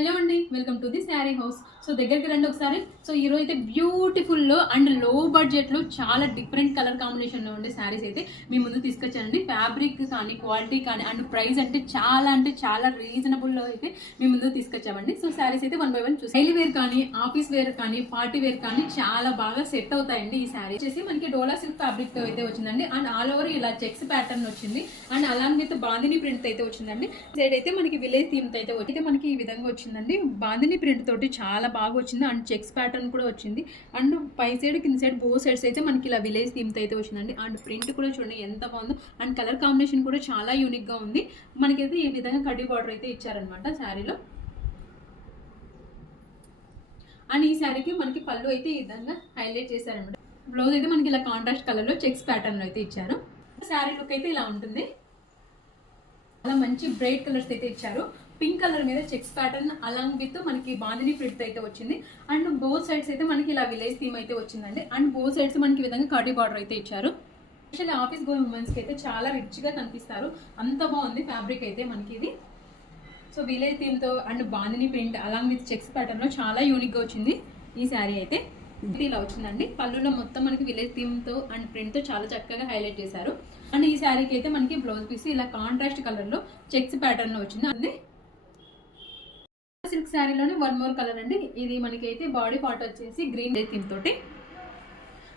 Hello అండి, welcome to the sari house. So దగ్గరికి రండి ఒకసారి. సో ఈరోజు అయితే బ్యూటిఫుల్లో అండ్ లో బడ్జెట్లో చాలా డిఫరెంట్ కలర్ కాంబినేషన్లో ఉండే శారీస్ అయితే మీ ముందు తీసుకొచ్చానండి. ఫ్యాబ్రిక్ కానీ క్వాలిటీ కానీ అండ్ ప్రైస్ అంటే చాలా రీజనబుల్లో అయితే మీ ముందు తీసుకొచ్చామండి. సో శారీస్ అయితే 1 by 1 చూసి డైలీ వేర్ కానీ ఆఫీస్ వేర్ కానీ పార్టీ వేర్ కానీ చాలా బాగా సెట్ అవుతాయండి. ఈ శారీ వచ్చేసి మనకి డోలా సిల్క్ ఫ్యాబ్రిక్ తో అయితే వచ్చిందండి అండ్ ఆల్ ఓవర్ ఇలా చెక్స్ ప్యాటర్న్ వచ్చింది and along with bandhani print అయితే వచ్చిందండి. సైడ్ అయితే మనకి విలేజ్ థీమ్ అయితే అయితే మనకి ఈ విధంగా వచ్చిందండి. బాందిని ప్రింట్ తోటి చాలా బాగా వచ్చింది అండ్ చెక్స్ ప్యాటర్న్ కూడా వచ్చింది అండ్ పై సైడ్ కింద సైడ్ బో సైడ్స్ అయితే మనకి ఇలా విలేజ్ థీమ్ అయితే వచ్చిందండి అండ్ ప్రింట్ కూడా చూడండి ఎంత బాగుందో అండ్ కలర్ కాంబినేషన్ కూడా చాలా యూనిక్ గా ఉంది. మనకైతే ఈ విధంగా కడ్డీ బార్డర్ అయితే ఇచ్చారనమాట శారీలో. అండ్ ఈ శారీకి మనకి పళ్ళు అయితే ఈ విధంగా హైలైట్ చేశారనమాట. బ్లౌజ్ అయితే మనకి ఇలా కాంట్రాస్ట్ కలర్ లో చెక్స్ ప్యాటర్న్ లో అయితే ఇచ్చారు. శారీ లుక్ అయితే ఇలా ఉంటుంది. అలా మంచి బ్రైట్ కలర్స్ అయితే ఇచ్చారు. పింక్ కలర్ మీద చెక్స్ ప్యాటర్న్ అలాంగ్ విత్ మనకి బాందిని ప్రింట్ అయితే వచ్చింది అండ్ బోత్ సైడ్స్ అయితే మనకి ఇలా విలేజ్ థీమ్ అయితే వచ్చిందండి అండ్ బోత్ సైడ్స్ మనకి విధంగా కడ్డీ బార్డర్ అయితే ఇచ్చారు. స్పెషల్లీ ఆఫీస్ గోయింగ్ ఉమెన్స్ కి అయితే చాలా రిచ్ గా కనిపిస్తారు. అంత బాగుంది ఫ్యాబ్రిక్ అయితే మనకి ఇది. సో విలేజ్ థీమ్ తో and bandhani print along with checks pattern లో చాలా యూనిక్ గా వచ్చింది ఈ శారీ అయితే. ఇలా వచ్చిందండి. పళ్ళులో మొత్తం మనకి విలేజ్ థీమ్ తో అండ్ ప్రింట్ తో చాలా చక్కగా హైలైట్ చేశారు అండ్ ఈ శారీకి అయితే మనకి బ్లౌజ్ పీస్ ఇలా కాంట్రాస్ట్ కలర్ లో చెక్స్ ప్యాటర్న్ లో వచ్చింది. అండి సిల్క్ శారీలోనే వన్ మోర్ కలర్ అండి. ఇది మనకి అయితే బాడీ పార్ట్ వచ్చేసి గ్రీన్ థీమ్ తోటి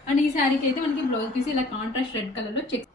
అండ్ ఈ శారీకి అయితే మనకి బ్లౌజ్ పీస్ ఇలా కాంట్రాస్ట్ రెడ్ కలర్ లో చెక్స్